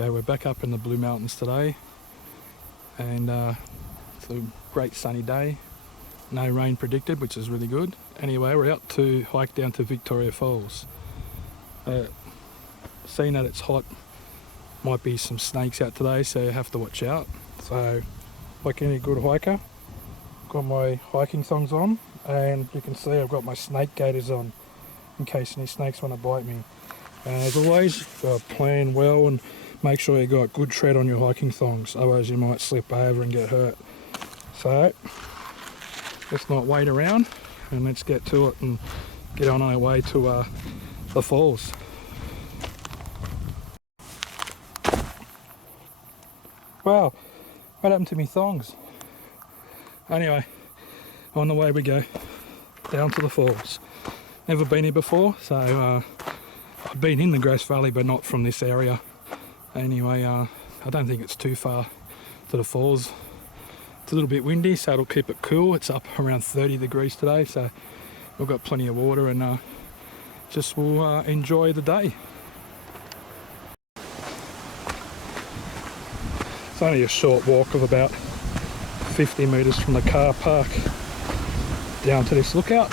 Okay, we're back up in the Blue Mountains today, and it's a great sunny day. No rain predicted, which is really good. Anyway, we're out to hike down to Victoria Falls. Seeing that it's hot, might be some snakes out today, so you have to watch out. So, like any good hiker, got my hiking thongs on, and you can see I've got my snake gaiters on in case any snakes want to bite me. And as always, plan well and make sure you got good tread on your hiking thongs, otherwise you might slip over and get hurt. So let's not wait around and let's get to it and get on our way to the falls. Wow, what happened to me thongs? Anyway, on the way we go, down to the falls. Never been here before, so I've been in the Grass Valley but not from this area. Anyway, I don't think it's too far to the falls. It's a little bit windy, so it'll keep it cool. It's up around 30 degrees today, so we've got plenty of water, and just we'll enjoy the day. It's only a short walk of about 50 metres from the car park down to this lookout.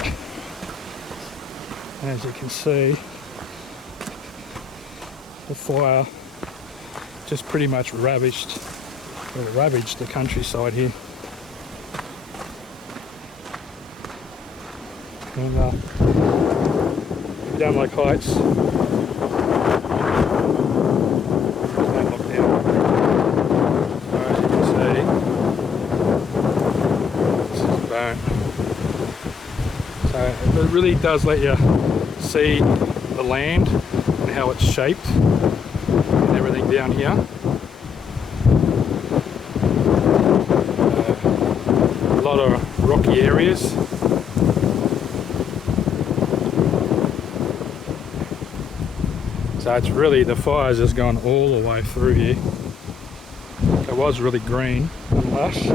And as you can see, the fire just pretty much ravaged the countryside here. And if you don't like heights, don't look down. So as you can see, this is burnt. So it really does let you see the land and how it's shaped and everything down here. A lot of rocky areas. So it's really, the fire's just gone all the way through here. It was really green and lush.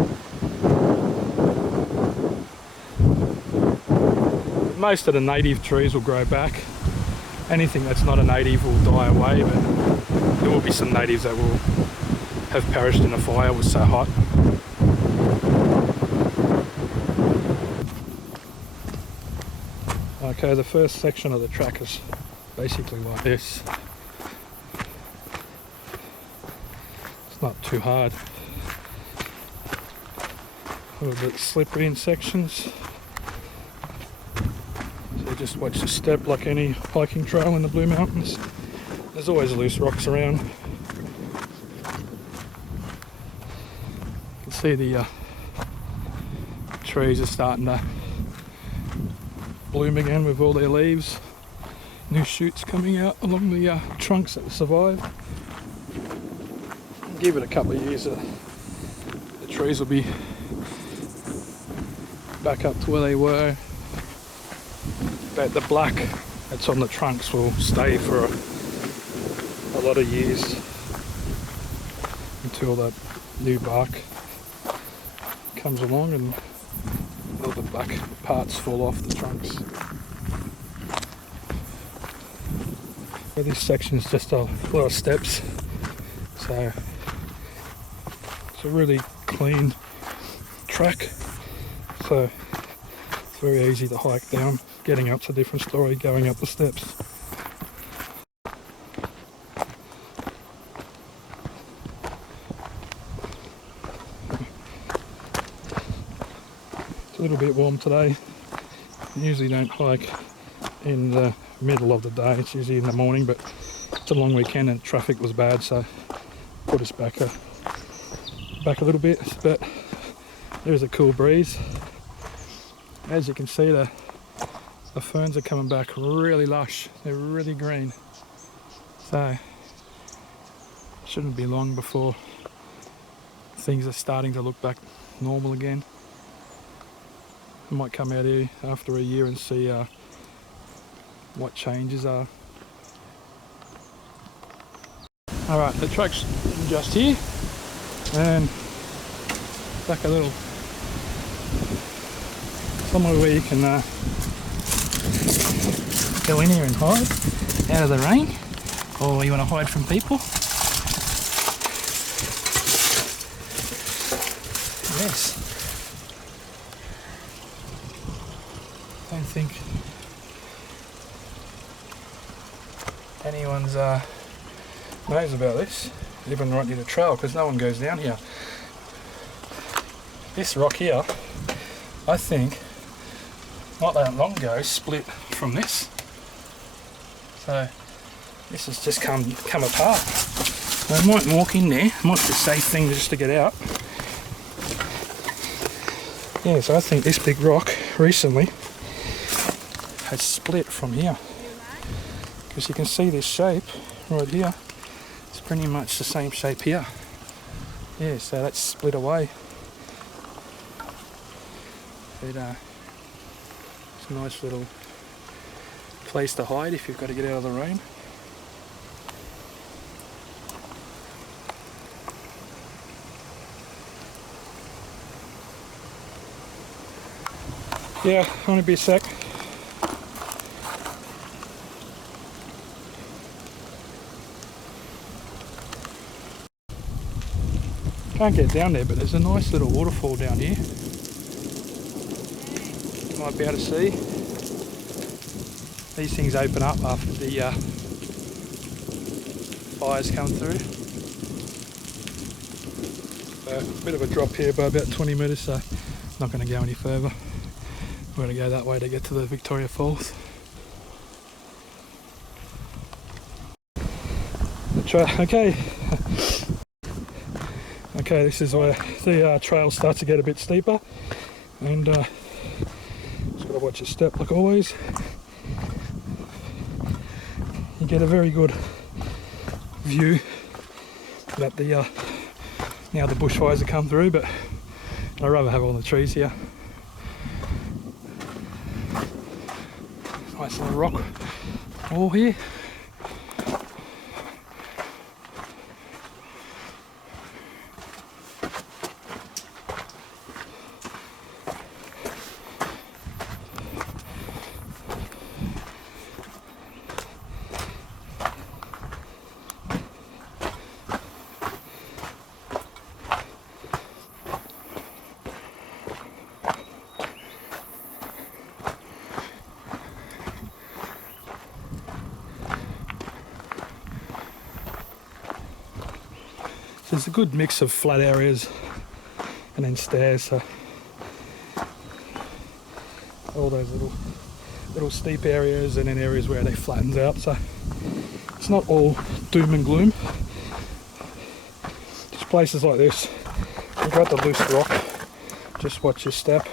Most of the native trees will grow back. Anything that's not a native will die away, but there will be some natives that will have perished in the fire. It was so hot. Okay, the first section of the track is basically like this. It's not too hard. A little bit slippery in sections. So just watch the step like any hiking trail in the Blue Mountains. There's always loose rocks around. You can see the trees are starting to bloom again with all their leaves. New shoots coming out along the trunks that survived. Give it a couple of years, the trees will be back up to where they were. But the black that's on the trunks will stay for a lot of years until that new bark comes along and all the black parts fall off the trunks. This section is just a lot of steps, so it's a really clean track, so it's very easy to hike down. Getting up's a different story, going up the steps. It's a little bit warm today. I usually don't hike in the middle of the day, it's usually in the morning, but it's a long weekend and traffic was bad, so put us back a little bit, but there's a cool breeze. As you can see, the ferns are coming back really lush, they're really green, so it shouldn't be long before things are starting to look back normal again. I might come out here after a year and see what changes are. Alright, the track's just here, and like a little somewhere where you can go in here and hide out of the rain, or you want to hide from people. this. I don't think anyone's knows about this, living right near the trail, because no one goes down here. This rock here, I think, not that long ago, split from this. So this has just come apart. I might walk in there, might be a safe thing just to get out. Yeah, so I think this big rock recently has split from here. Because you can see this shape right here. It's pretty much the same shape here. Yeah, so that's split away. But, it's a nice little place to hide if you've got to get out of the rain. Yeah, only be a sec. Can't get down there, but there's a nice little waterfall down here. You might be able to see. These things open up after the fires come through. So, a bit of a drop here by about 20 metres, so I'm not going to go any further. We're going to go that way to get to the Victoria Falls. Okay. Okay, this is where the trail starts to get a bit steeper, and just got to watch your step like always. You get a very good view that the now the bushfires have come through, but I'd rather have all the trees here. Nice little rock wall here. There's a good mix of flat areas and then stairs, so all those little steep areas and then areas where they flattens out, so it's not all doom and gloom. Just places like this, you've got the loose rock, just watch your step.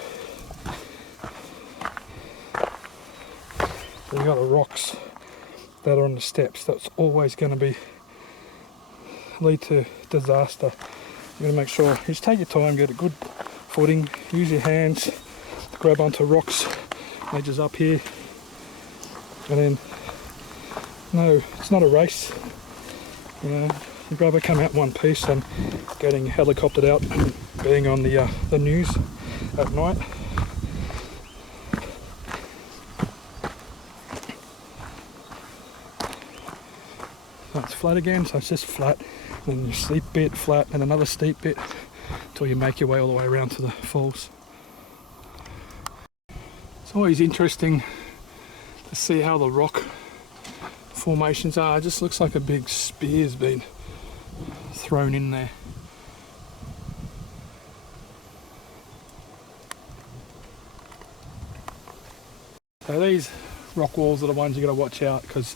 You've got the rocks that are on the steps, that's always going to lead to disaster. You've got to make sure, just take your time, get a good footing, use your hands to grab onto rocks, edges up here, and then, no, it's not a race, you know, you'd rather come out in one piece than getting helicoptered out and being on the news at night. So it's flat again, so it's just flat. Then your steep bit, flat, and another steep bit until you make your way all the way around to the falls. It's always interesting to see how the rock formations are. It just looks like a big spear's been thrown in there. So these rock walls are the ones you got to watch out, because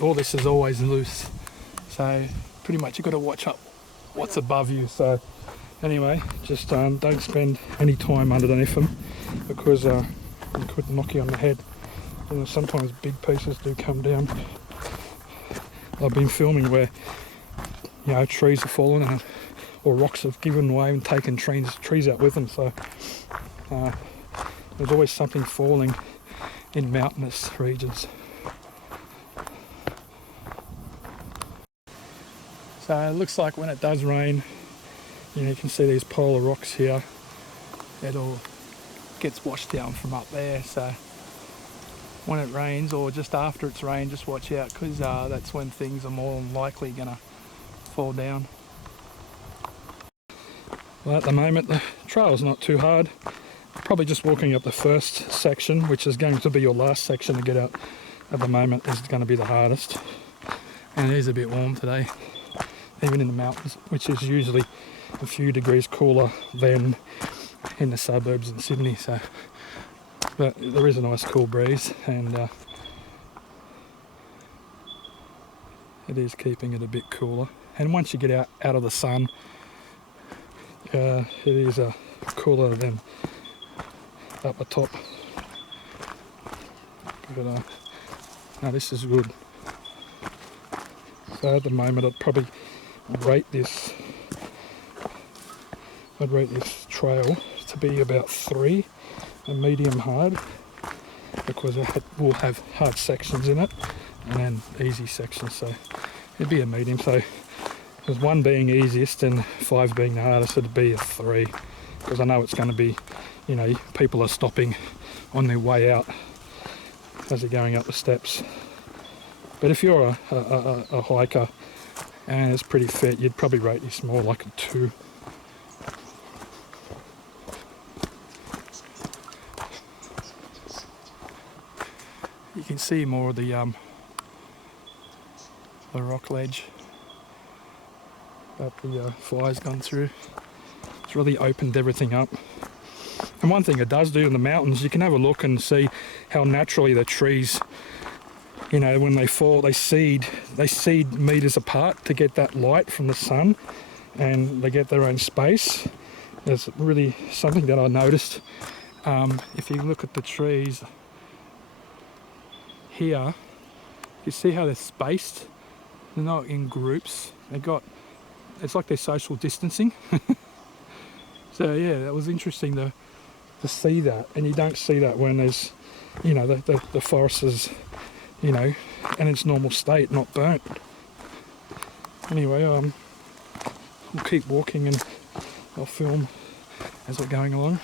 all this is always loose. So pretty much you've got to watch up what's above you. So anyway, just don't spend any time underneath them, because it could knock you on the head. You know, sometimes big pieces do come down. I've been filming where, you know, trees have fallen or rocks have given way and taken trees out with them. So there's always something falling in mountainous regions. So it looks like when it does rain, you know, you can see these polar rocks here. It all gets washed down from up there. So when it rains, or just after it's rained, just watch out, because that's when things are more likely gonna fall down. Well, at the moment the trail's not too hard. Probably just walking up the first section, which is going to be your last section to get out at the moment, is going to be the hardest. And it is a bit warm today, even in the mountains, which is usually a few degrees cooler than in the suburbs in Sydney. So, but there is a nice cool breeze, and it is keeping it a bit cooler. And once you get out of the sun, it is cooler than up the top. But no, this is good. So at the moment I'd probably rate this trail to be about 3, a medium hard, because it will have hard sections in it and then easy sections, so it'd be a medium. So with 1 being easiest and 5 being the hardest, it'd be a 3, because I know it's going to be, you know, people are stopping on their way out as they're going up the steps. But if you're a hiker and it's pretty fit, you'd probably rate this more like a 2. You can see more of the rock ledge that the fire's gone through. It's really opened everything up. And one thing it does do in the mountains, you can have a look and see how naturally the trees, you know, when they fall, they seed meters apart to get that light from the sun, and they get their own space. There's really something that I noticed. If you look at the trees here, you see how they're spaced. They're not in groups. It's like they're social distancing. So yeah, that was interesting to see that, and you don't see that when there's, you know, the forest is, you know, in its normal state, not burnt. Anyway, we'll keep walking and I'll film as we're going along.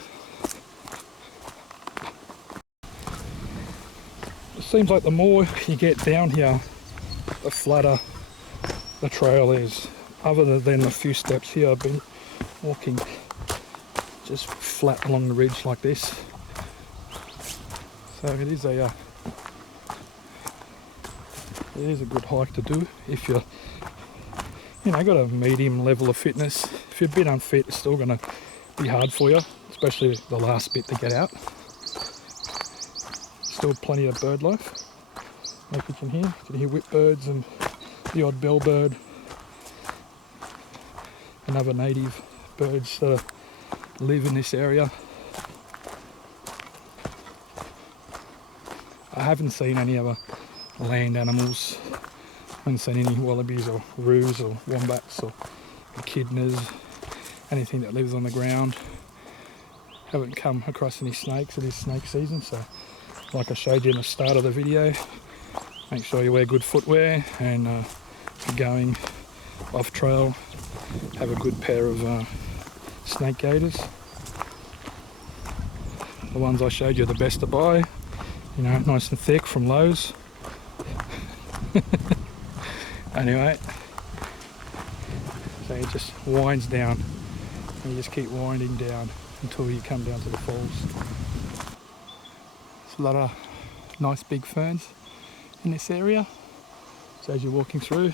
It seems like the more you get down here, the flatter the trail is. Other than a few steps here, I've been walking just flat along the ridge like this. So it is a good hike to do if you're, you know, got a medium level of fitness. If you're a bit unfit, it's still going to be hard for you, especially the last bit to get out. Still plenty of bird life, like you can hear. You can hear whipbirds and the odd bellbird and other native birds that live in this area. I haven't seen any other land animals. I haven't seen any wallabies or roos or wombats or echidnas, anything that lives on the ground. Haven't come across any snakes. It is snake season, so like I showed you in the start of the video, make sure you wear good footwear, and if you're going off trail, have a good pair of snake gaiters. The ones I showed you are the best to buy, you know, nice and thick from Lowe's. Anyway, so it just winds down, and you just keep winding down until you come down to the falls. There's a lot of nice big ferns in this area, so as you're walking through,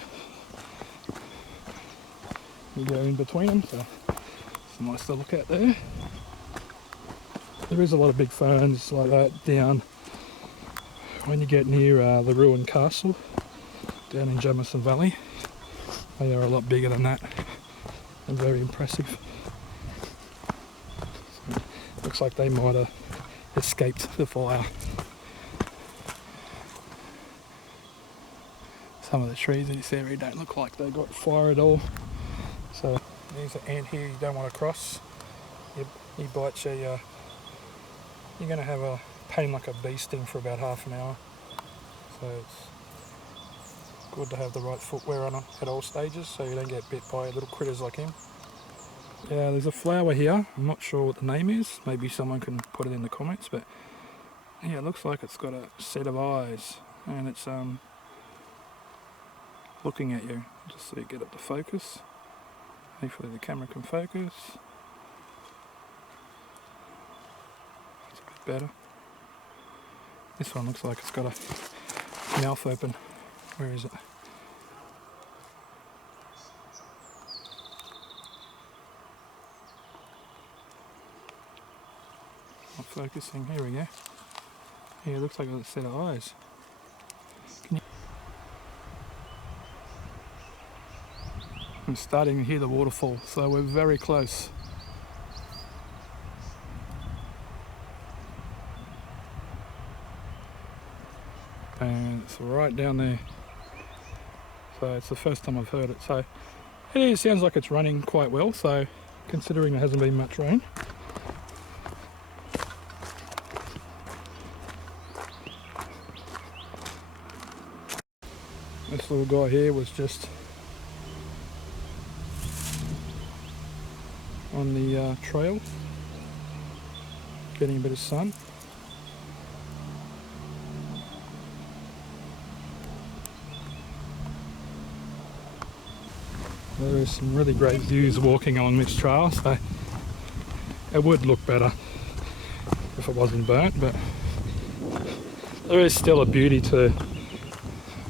you go in between them, so it's nice to look at there. There is a lot of big ferns like that down when you get near the ruined castle down in Jamison Valley. They are a lot bigger than that and very impressive. So, looks like they might have escaped the fire. Some of the trees in this area don't look like they got fire at all. So there's an ant here you don't want to cross. He bites you, you're going to have a pain like a bee sting for about half an hour. So it's good to have the right footwear on at all stages so you don't get bit by little critters like him. Yeah, there's a flower here. I'm not sure what the name is. Maybe someone can put it in the comments, but yeah, it looks like it's got a set of eyes and it's looking at you. Just so you get it to focus. Hopefully the camera can focus. better. This one looks like it's got a mouth open. Where is it? Not focusing. Here we go. Yeah, it looks like a set of eyes. I'm starting to hear the waterfall, so we're very close. And it's right down there. So it's the first time I've heard it. So it sounds like it's running quite well, so considering there hasn't been much rain. This little guy here was just on the trail, getting a bit of sun. There's some really great views walking along this trail, so it would look better if it wasn't burnt, but there is still a beauty to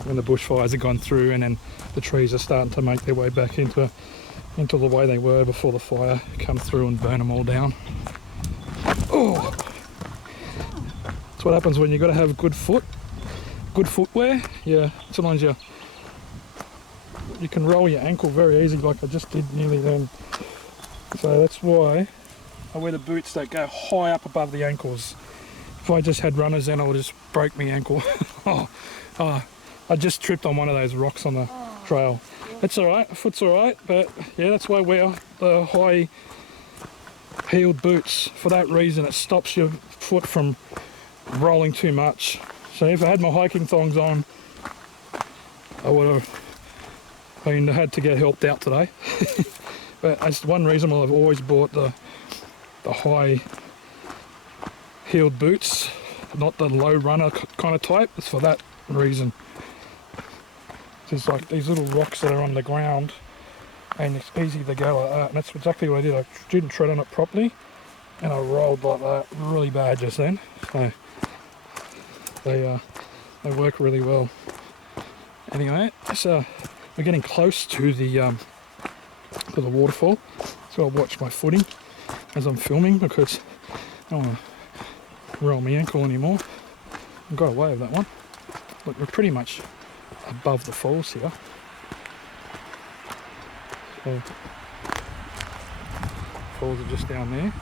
when the bushfires have gone through and then the trees are starting to make their way back into the way they were before the fire come through and burn them all down. Oh, that's what happens when you've got to have good footwear. Yeah, sometimes you can roll your ankle very easy, like I just did nearly then. So that's why I wear the boots that go high up above the ankles. If I just had runners, then I would just break my ankle. I just tripped on one of those rocks on the trail. It's alright, foot's alright, but yeah, that's why I wear the high heeled boots. For that reason, it stops your foot from rolling too much. So if I had my hiking thongs on, I would have had to get helped out today. But that's one reason why I've always bought the high heeled boots, not the low runner kind of type. It's for that reason. There's like these little rocks that are on the ground and it's easy to go like that, and that's exactly what I did. I didn't tread on it properly and I rolled like that really bad just then. So they work really well. Anyway, so we're getting close to the waterfall, so I'll watch my footing as I'm filming because I don't want to roll my ankle anymore. I got away with that one. Look, we're pretty much above the falls here. So, falls are just down there.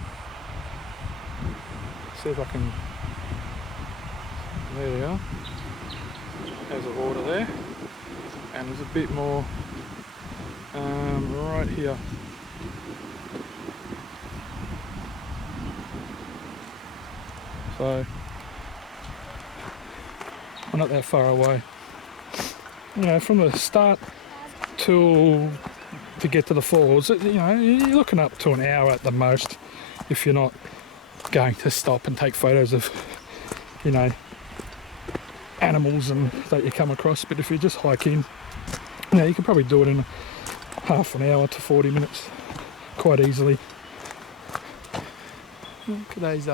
See if I can. There they are. There's the water there, and there's a bit more right here. So we're not that far away. You know, from the start to get to the falls, you know, you're looking up to an hour at the most if you're not going to stop and take photos of, you know, animals and that you come across. But if you're just hiking, you know, you can probably do it in half an hour to 40 minutes quite easily. Look at those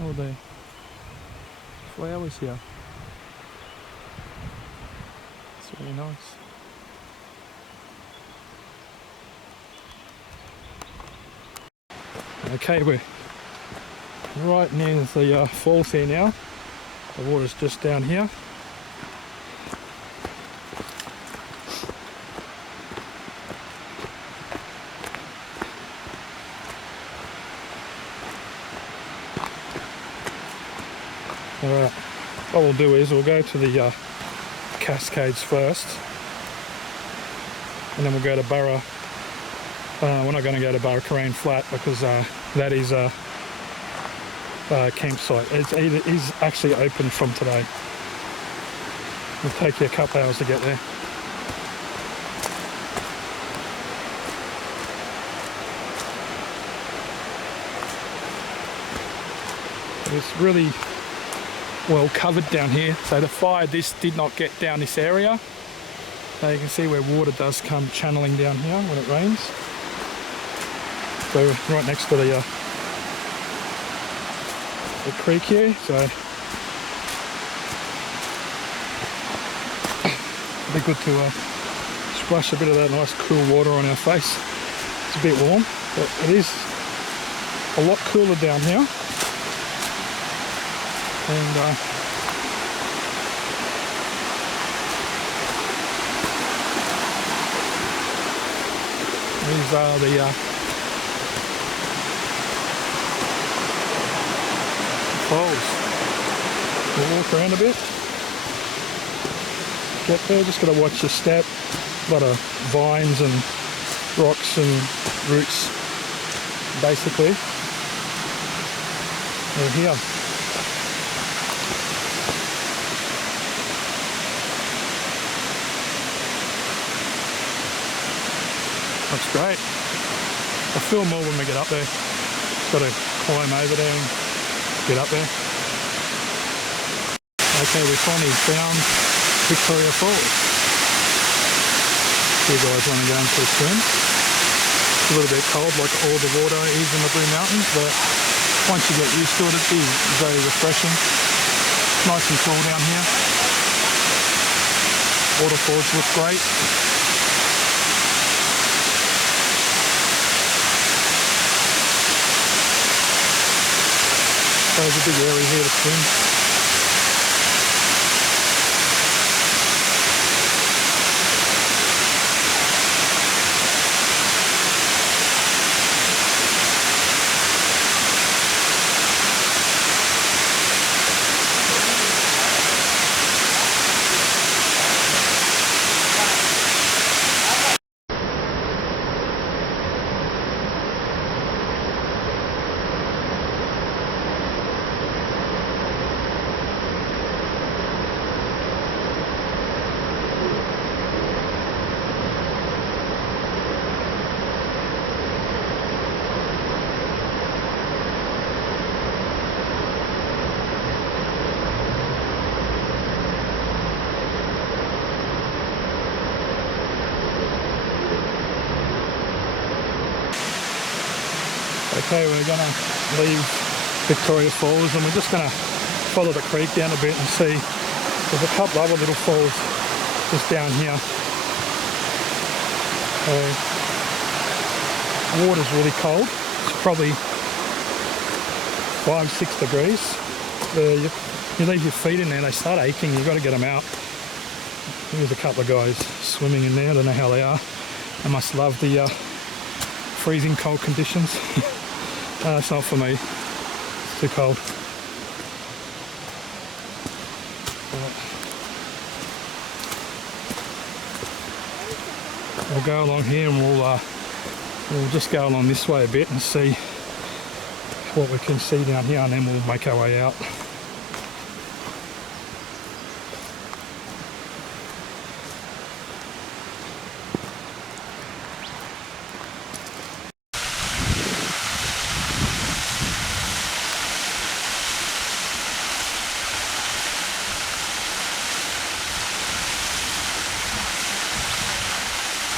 all the flowers here. It's really nice. Okay, we're right near the falls here now. The water's just down here. Alright, what we'll do is we'll go to the cascades first, and then we'll go to Burra. We're not going to go to Burra Flat because that is a campsite. It is actually open from today. It'll take you a couple hours to get there. It's really well covered down here, so the fire did not get down this area. So you can see where water does come channeling down here when it rains. So right next to the the creek here, so it'll be good to splash a bit of that nice cool water on our face. It's a bit warm, but it is a lot cooler down here. And these are the falls. We'll walk around a bit. Get there, just gotta watch your step. A lot of vines and rocks and roots, basically. We're here. Looks great. I'll film more when we get up there. Got to climb over there and get up there. Okay, we finally found Victoria Falls. You guys want to go and for a swim? It's a little bit cold, like all the water is in the Blue Mountains, but once you get used to it, it'll be very refreshing. Nice and cool down here. Waterfalls look great. There's a big area here to swim. Okay, we're going to leave Victoria Falls and we're just going to follow the creek down a bit and see. There's a couple other little falls just down here. Water's really cold. It's probably 5-6 degrees. You leave your feet in there, they start aching. You've got to get them out. There's a couple of guys swimming in there. I don't know how they are. They must love the freezing cold conditions. It's not for me. It's too cold. We'll go along here and we'll just go along this way a bit and see what we can see down here, and then we'll make our way out.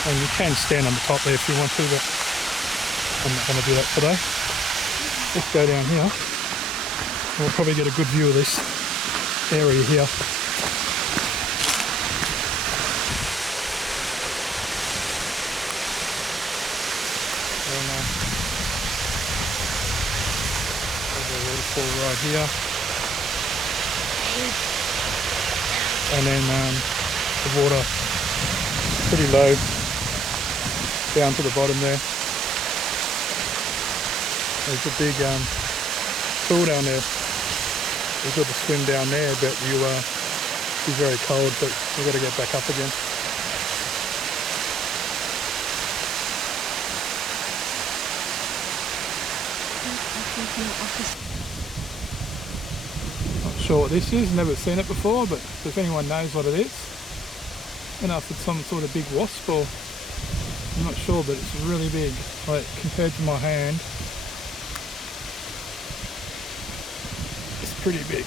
And you can stand on the top there if you want to, but I'm not going to do that today. Let's go down here. We'll probably get a good view of this area here. There's a waterfall right here. And then the water pretty low down to the bottom there. There's a big pool down there. We've got to swim down there, but be very cold, but we've got to get back up again. Not sure what this is, never seen it before, but if anyone knows what it is, I don't know if it's some sort of big wasp or I'm not sure, but it's really big. Like compared to my hand, it's pretty big.